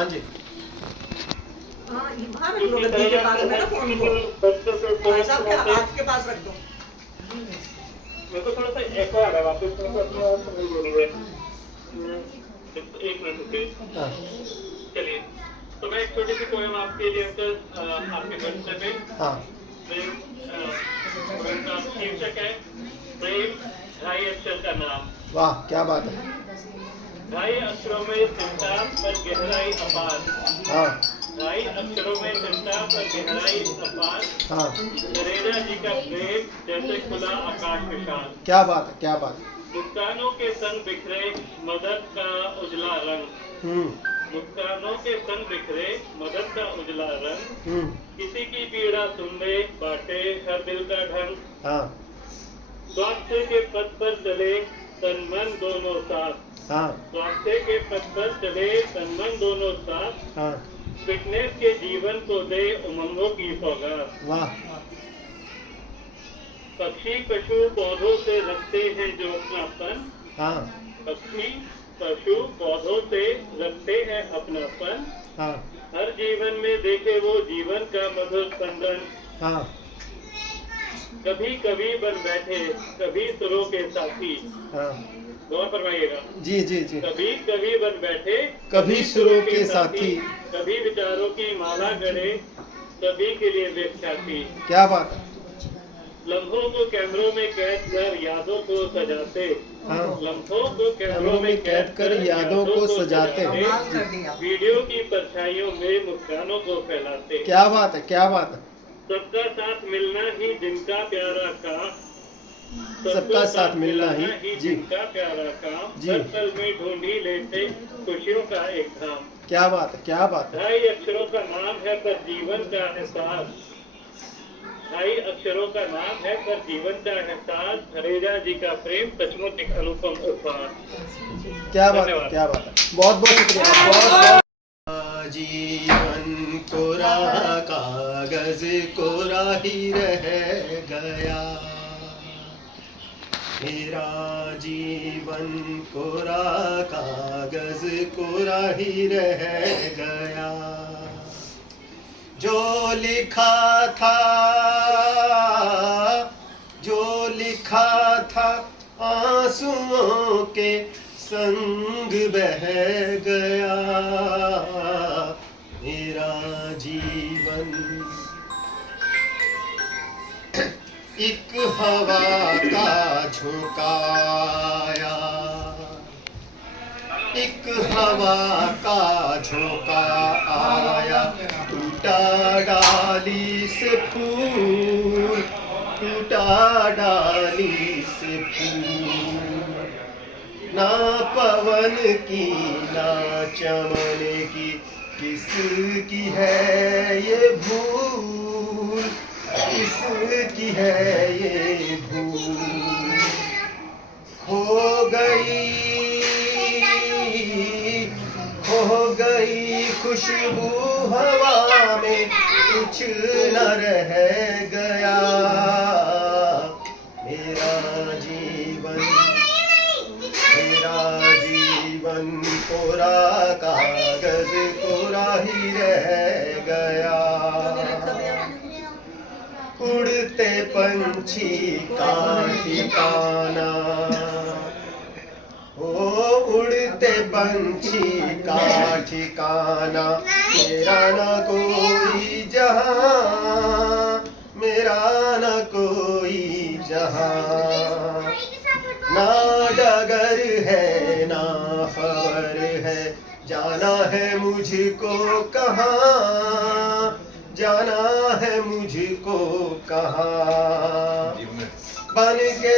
हाँ जी। हाँ, ये बाहर रख लो गद्दी के पास में ना फोन को। भाई साहब के हाथ के पास रख दो। मेरे को थोड़ा सा एको आ रहा है, वापस थोड़ा सा अपनी आवाज समझ बोल रही है। एक मिनट रुकिए। हाँ चलिए, तो मैं एक छोटी सी पोएम आपके लिए आपके बर्थडे पे हाँ प्रेम पोएम का शीर्षक है प्रेम, ढाई अक्षर का नाम। वाह क्या बात है। ढाई अक्षरों में चिंता पर गहराई अपार। हाँ ढाई अक्षरों में चिंता पर गहराई अपार। हाँ नरेंद्र जी का प्रेम जैसे खुला आकाश विशाल। क्या बात है, क्या बात है। मुस्कानों के संग बिखरे मदद का उजला रंग। मुस्कानों के संग बिखरे मदद का उजला रंग। किसी की पीड़ा सुन ले बाटे हर दिल का ढंग। हाँ स्वास्थ्य के पथ पर चले तन मन दोनों साथ। हाँ स्वास्थ्य के पथ पर चले तन मन दोनों साथ। हाँ फिटनेस के जीवन को दे उमंगों की सौगात। वाह। पक्षी पशु पौधों से रखते हैं जो अपनापन। हाँ पक्षी पशु पौधों से रखते हैं अपनापन। हाँ हर जीवन में देखे वो जीवन का मधुर स्पंदन। हाँ कभी कभी बन बैठे कभी सुरों के साथी। हाँ गौर फरमाइएगा। जी जी जी। कभी कभी बन बैठे कभी सुरों के साथी। कभी विचारों की माला गढ़े सभी के लिए व्याख्याति। क्या बात है। लम्हों को कैमरों में कैद कर यादों को सजाते। हाँ लम्हों को कैमरों में कैद कर यादों को सजाते। वीडियो की परछाइयों में मुस्कानों को फैलाते। क्या बात है, क्या बात है। सबका साथ मिलना ही जिनका प्यारा काम। सबका साथ मिलना ही जी जिनका प्यारा काम। जी। हर पल में ढूंढी लेते खुशियों का एक धाम। क्या बात है, क्या बात है। ढाई अक्षरों का नाम है पर जीवन का एहसास। ढाई अक्षरों का नाम है पर जीवन का एहसास। नरेंद्र जी का प्रेम सचमुच एक अनुपम उपहार। क्या बात है, क्या बात है। बहुत बहुत शुक्रिया। बहुत जीवन कोरा कागज कोरा ही रह गया। मेरा जीवन कोरा कागज कोरा ही रह गया। जो लिखा था आंसुओं के संग बह गया। मेरा जीवन एक हवा का झोंकाया। एक हवा का झोंका आया। टूटा डाली से फूल, टूटा डाली से फूल। ना पवन की ना चमन की किसकी है ये भूल। किसकी है ये भूल। खो गई खुशबू हवा में कुछ न रह गया। मेरा जीवन कोरा कागज कोरा ही रह गया। उड़ते पंछी का ठिकाना। ओ उड़ते पंछी का ठिकाना। मेरा न कोई जहां, मेरा न कोई जहां। ना डगर है ना खबर है जाना है मुझको कहाँ। जाना है मुझको कहाँ। बन के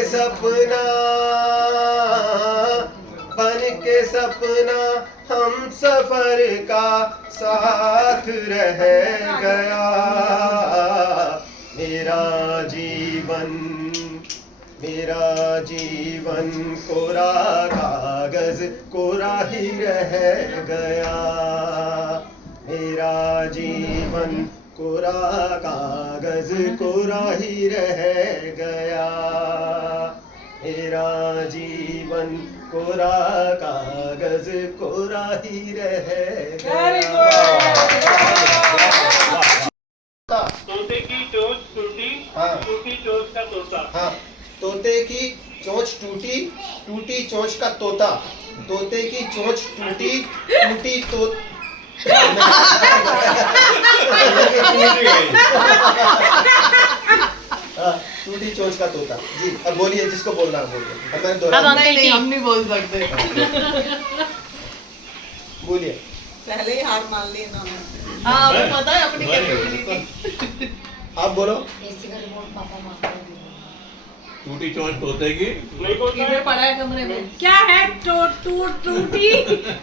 सपना हम सफर का साथ रह गया। मेरा जीवन कोरा कागज कोरा ही रह गया। मेरा जीवन कोरा कागज कोरा ही रह गया। मेरा जीवन कोरा कागज कागज कोरा ही रह Very तोते की चोंच टूटी, हाँ। टूटी चोंच का तोता। हाँ, तोते की चोंच टूटी, टूटी चोंच का तोता। तोते की चोंच टूटी, टूटी तो हाँ, टूटी चोंच का तोता। जी, अब बोलिए, जिसको बोलना है बोलिए। अब मैं दोहरा नहीं, हम नहीं बोल सकते। बोलिए। पहले ही हार मान ली इन्होंने। हाँ, हमें पता है अपनी कैपेबिलिटी। आप बोलो। टूटी चोंच तोते की नहीं बोलता इधर है? पड़ा है कमरे में। क्या है टूटी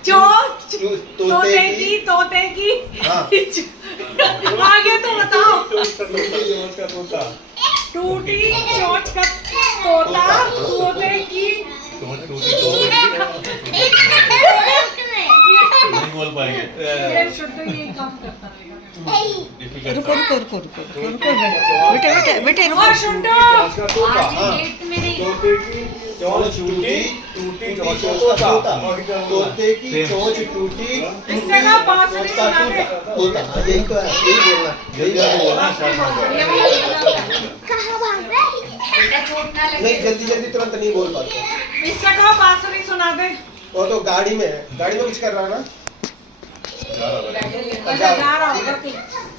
चोंच तोते की हाँ। आगे तो बताओ। चोंच का तोता। चोंच का तोता टूटी चोंच का तोता तोते की चोंच टूटी चोंच नहीं बोल पाएंगे ये शुद्ध यही काम करता रहेगा। रुको बेटे और सुनो चोंच का तोता डेट में नहीं तोते की चोंच टूटी टूटी चोंच का तोता तोते की चोंच टूटी, इससे ना बांसुरी चोंच का सुना दे। तोता। हाँ, यही तो है, यही बोलना, यही बोलना। नहीं, जल्दी जल्दी तुरंत नहीं बोल पाते। इससे कहो बांसुरी सुना दे। वो तो गाड़ी में है, गाड़ी में कुछ कर रहा है ना। अच्छा जा रहा होगा तू।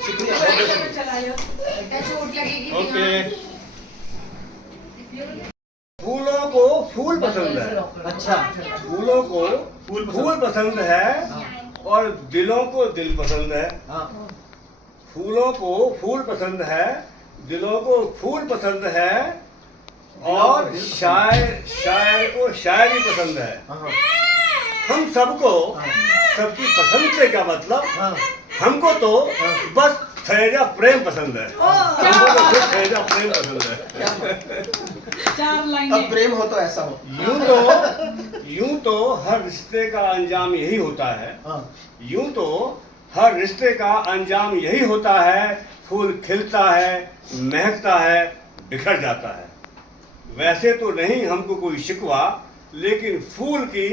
शुक्रिया। चलाइयो। ओके फूलों को फूल पसंद है अच्छा, फूलों को फूल पसंद है और दिलों को दिल पसंद है हाँ। फूलों को फूल पसंद है दिलों को फूल पसंद है और शायर को शायरी पसंद है हाँ, हम सबको सबकी पसंद से क्या मतलब हाँ। हमको तो बस थैजा प्रेम पसंद है हमको तो सिर्फ थैजा प्रेम पसंद है 4 अब लाइनें। प्रेम हो तो ऐसा हो। यूं तो हर रिश्ते का अंजाम यही होता है हाँ, यूं तो हर रिश्ते का अंजाम यही होता है फूल खिलता है महकता है बिखर जाता है वैसे तो नहीं हमको कोई शिकवा लेकिन फूल की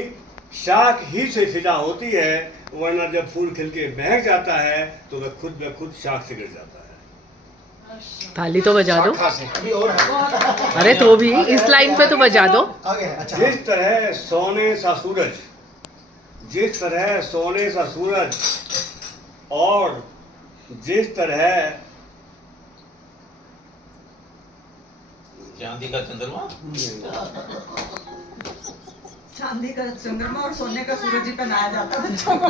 शाख ही से फिजा होती है वरना जब फूल खिल के महक जाता है तो वह खुद ब खुद शाख से गिर जाता है ताली तो बजा दो। शाखा से। अभी और है। अरे तो भी इस लाइन पे तो बजा दो। आगे है, अच्छा। जिस तरह सोने सा सूरज जिस तरह सोने सा सूरज और जिस तरह चांदी का चंद्रमा चांदी का चंद्रमा और सोने का सूरज ही पहनाया जाता है बच्चों को।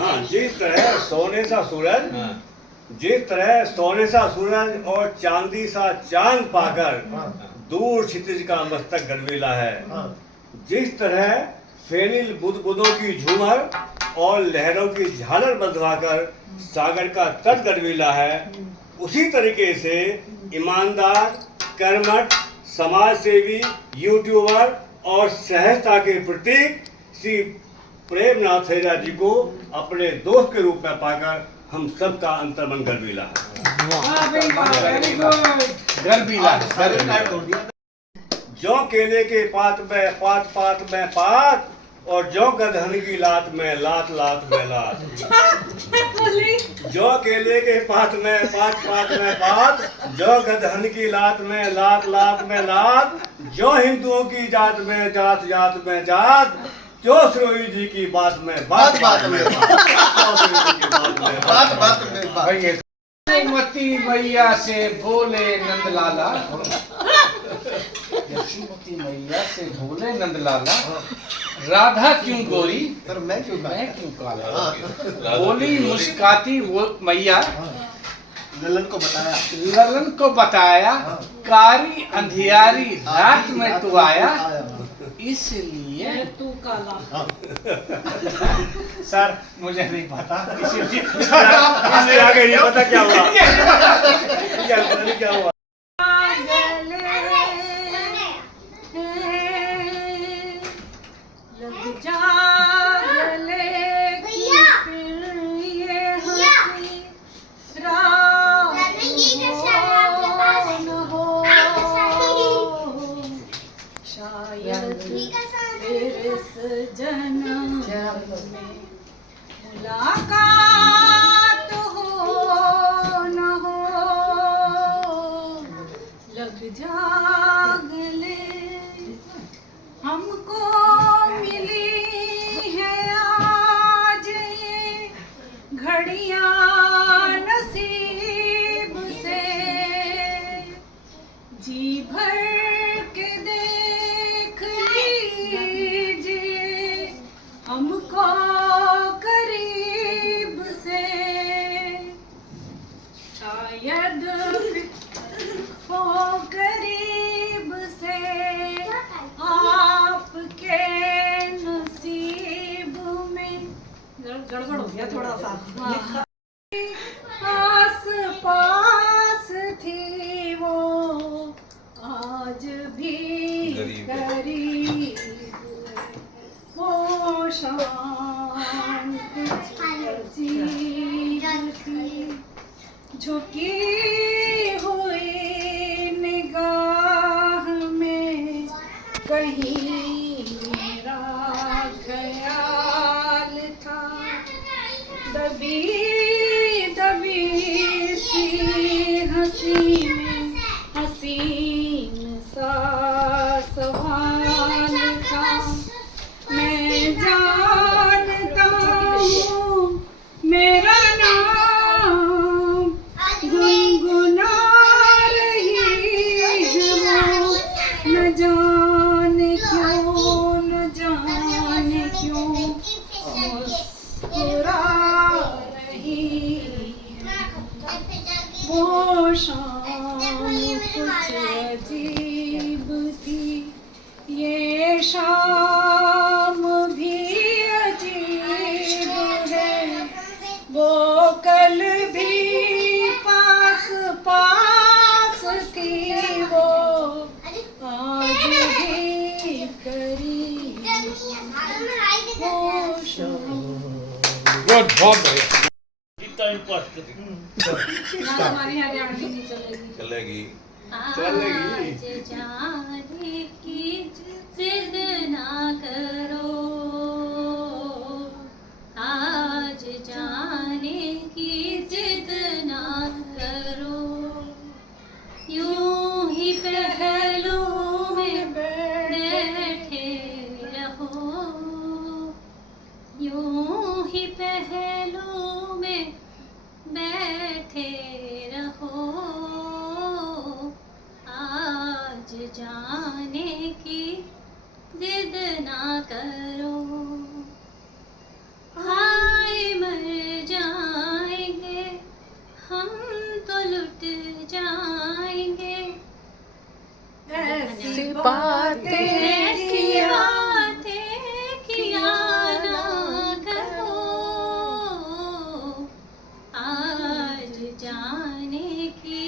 हाँ जिस तरह सोने सा सूरज हाँ। जिस तरह सोने सा सूरज और चांदी सा चांद पाकर दूर क्षितिज का मस्तक गरवेला है हाँ, जिस तरह फेनिल बुदबुदों की झूमर और लहरों की झालर बंधवाकर सागर का तट गरवेला है उसी तरीके से ईमानदार कर्मठ समाज सेवी यूट्यूबर और सहजता के प्रतीक श्री प्रेमनाथ थेजा जी को अपने दोस्त के रूप में पाकर हम सबका अंतर्मन गरवेला है वेरी गुड। जौ केले के पात में पात और जौ गधन की लात में लात जौ केले के पात में पात जौ गधन की लात में लात जौ हिंदुओं की जात में जात क्यों श्रोई जी की बात में बात में यशोमती मैया से बोले नंदलाला यशोमती मैया से बोले नंदलाला राधा क्यों गोरी सर मैं क्यों काला बोली मुस्काती वो मैया ललन को बताया कारी अंधियारी रात में तू आया इसलिए तू काला। सर मुझे नहीं पता इसलिए इससे आगे नहीं पता क्या हुआ क्या हुआ लग जा गले की फिर ये हंसी रात न हो शायद तेरे मुलाकात हो न हो, लग जा गले, हमको मिली है आज ये घड़ियां नसीब से, जी भर के देख लीजिए हमको करीब से, शायद हो करीब से आपके नसीब में। गड़बड़ हो गया थोड़ा सा। आस पास थी वो आज भी करीब है, वो शाम कुछ अजीब थी, झुकी हुई निगाह में कहीं मेरा ख्याल था, दबी दबी सी हंसी में हसीन सा सवाल था, मैं जानता हूँ मेरा नाम गुनगुना रही है वो, न जाने क्यों मुस्कुरा रही है, वो शाम कुछ अजीब थी, ये शाम भी अजीब है, वो कल भी पास पास थी, वो आज भी करीब, वो शाम। बहुत बढ़िया। हमारी हरियाणवी नहीं चलेगी। चलेगी। आज जाने की जिद ना करो, आज जाने की जिद ना करो, यूं ही पहलू में बैठे रहो, यूं ही पहलू में बैठे रहो, आज जाने की जिद ना करो, हाय मर जाएंगे हम तो लुट जाएंगे, ऐसी बातें किया ना करो, आज जाने की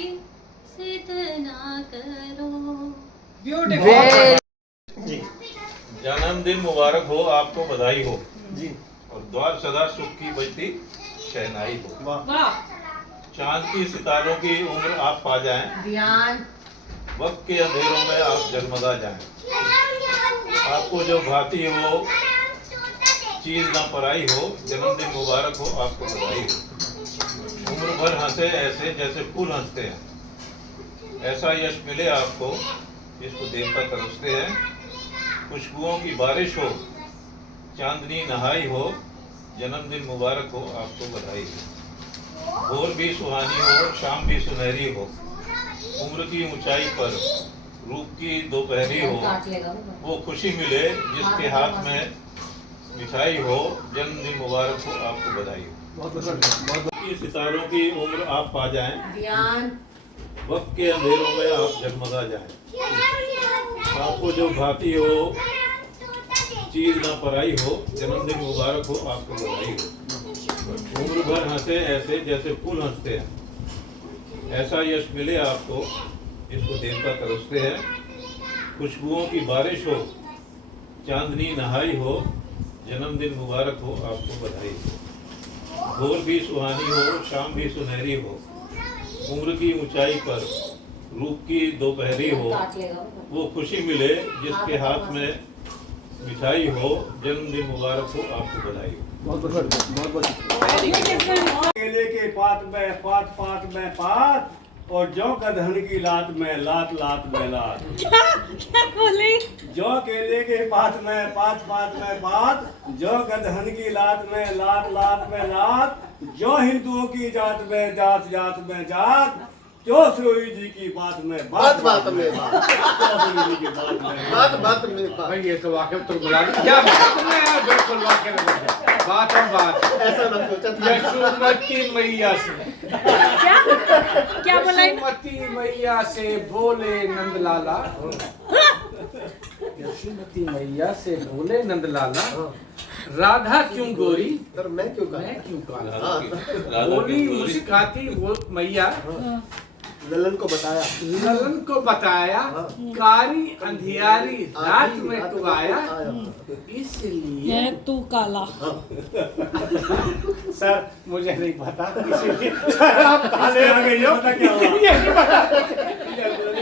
जिद ना करो। जन्मदिन मुबारक हो, आपको बधाई हो जी, और द्वार सदा सुख की बजती शहनाई हो, चांद की सितारों की उम्र आप पा जाएं, ध्यान। वक्त के अंधेरों में आप जगमगा जाएं, आपको जो भाती हो चीज ना पराई हो, जन्मदिन मुबारक हो, आपको बधाई हो, उम्र भर हंसे ऐसे जैसे फूल हंसते हैं, ऐसा यश मिले आपको जिसको देवता तरसते हैं, खुशबुओं की बारिश हो, चांदनी नहाई हो, जन्मदिन मुबारक हो, आपको बधाई हो, भोर भी सुहानी हो, शाम भी सुनहरी हो, उम्र की ऊंचाई पर रूप की दोपहरी हो, वो खुशी मिले जिसके हाथ में मिठाई हो, जन्मदिन मुबारक हो, आपको बधाई हो। की सितारों की उम्र आप पा जाएं, ध्यान। वक्त के अंधेरों में आप जगमगा जाएं, आपको जो भाती हो चीज ना पराई हो, जन्मदिन मुबारक हो, आपको बधाई हो, उम्र भर हंसे ऐसे जैसे फूल हंसते हैं, ऐसा यश मिले आपको जिसको देवता तरसते हैं, खुशबुओं की बारिश हो, चांदनी नहाई हो, जन्मदिन मुबारक हो, आपको बधाई हो, भोर भी सुहानी हो, शाम भी सुनहरी हो, उम्र की ऊंचाई पर रूप की दोपहरी हो, वो खुशी मिले जिसके हाथ में मिठाई हो, जन्मदिन मुबारक हो, आपको बधाई हो। केले के पात में पात पात में पात, और जौ का धन की लात में लात लात में लात। क्या बोले? जौ केले के पात में पात पात में पात, जौ का धन की लात में लात लात में लात, जो हिंदुओं की जात में जात जात में जात, जो श्रोई जी की बात में बात बात में बात, श्रोई जी की बात में बात बात में बात। भाई ये तो वाकई तुम बुला दी क्या बात तुमने यार, बिल्कुल वाकई में बात और बात। ऐसा ना सोचा था। यशोमती मैया से, क्या बोला? यशोमती मैया से बोले नंदलाला, यशोमती मैया से बोले नंदलाला, राधा क्यों गोरी, सर मैं क्यों कहा? मैं क्यों काला। राधा बोली क्यों गोरी? मुस्काती वो मैया, ललन को बताया, ललन को बताया, कारी अंधियारी रात में तू आया, इसलिए ये तू काला। सर मुझे नहीं पता, इसीलिए सर आप काले आ गए, पता क्या हुआ? ये नहीं पता।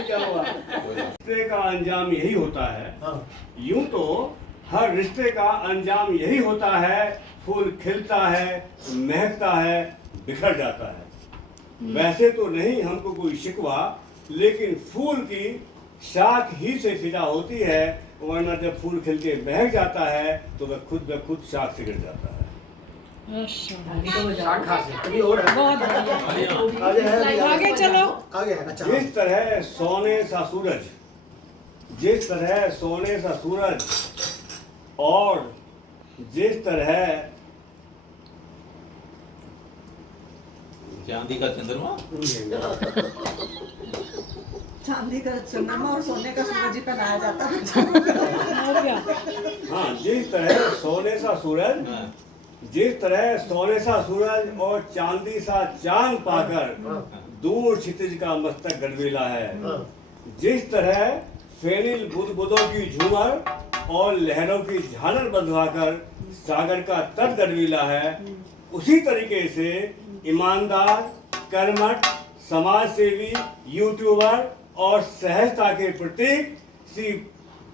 क्या हुआ? रिश्ते का अंजाम यही होता है। यूं तो हर रिश्ते का अंजाम यही होता है, फूल खिलता है, महकता है, बिखर जाता है। वैसे तो नहीं हमको कोई शिकवा, लेकिन फूल की शाख ही से फिजा होती है, वरना जब फूल खिल के महक जाता है तो वह खुद ब खुद शाख से गिर जाता है। शाखा से अभी और है। बहुत बढ़िया। आगे है, अभी आगे चलो। आगे है। अच्छा जिस तरह सोने सा सूरज, जिस तरह सोने सा सूरज, और जिस तरह चांदी का चंद्रमा, चांदी का चंद्रमा और सोने का सूरज ही पहनाया जाता है। और क्या? हाँ, जिस तरह सोने सा सूरज, जिस तरह सोने सा सूरज और चांदी सा चांद पाकर दूर क्षितिज का मस्तक गड़बेला है, जिस तरह फेनिल बुदबुदों की झूमर और लहरों की झालर बंधवाकर सागर का तट गड़बेला है, उसी तरीके से ईमानदार, कर्मठ, समाज सेवी, यूट्यूबर और सहजता के प्रतीक श्री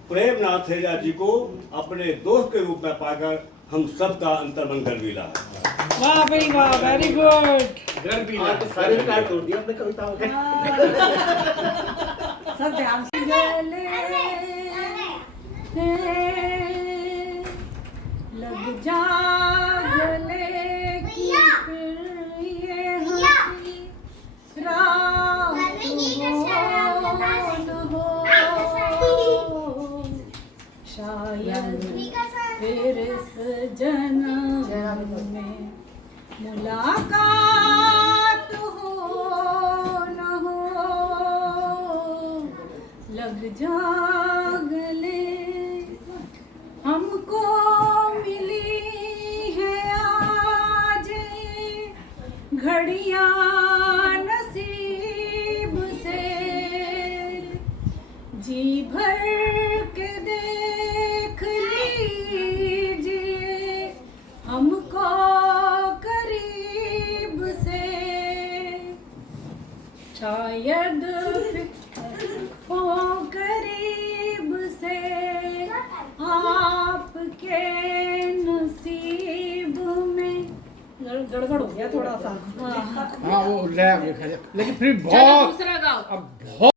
प्रेमनाथ हेजा जी को अपने दोस्त के रूप में पाकर हम सबका अंतर्मन गड़बेला है। वाह भाई वाह, वेरी गुड। गर्बीला सारे रिकॉर्ड तोड़ दिया अपने कविताओं के। सर ध्यान से। लग जा गले की फिर ये हंसी रात हो शायद फिर इस जन्म में मुलाकात हो न हो। लग जा गले, हमको मिली है आज घड़ियां नसीब से, जी भर के देख लीजिए हमको करीब से, शायद हो करीब से आपके नसीब में। गड़बड़ हो गया थोड़ा सा। हाँ वो लेकिन फिर चलो बहुत दूसरा गाओ। अब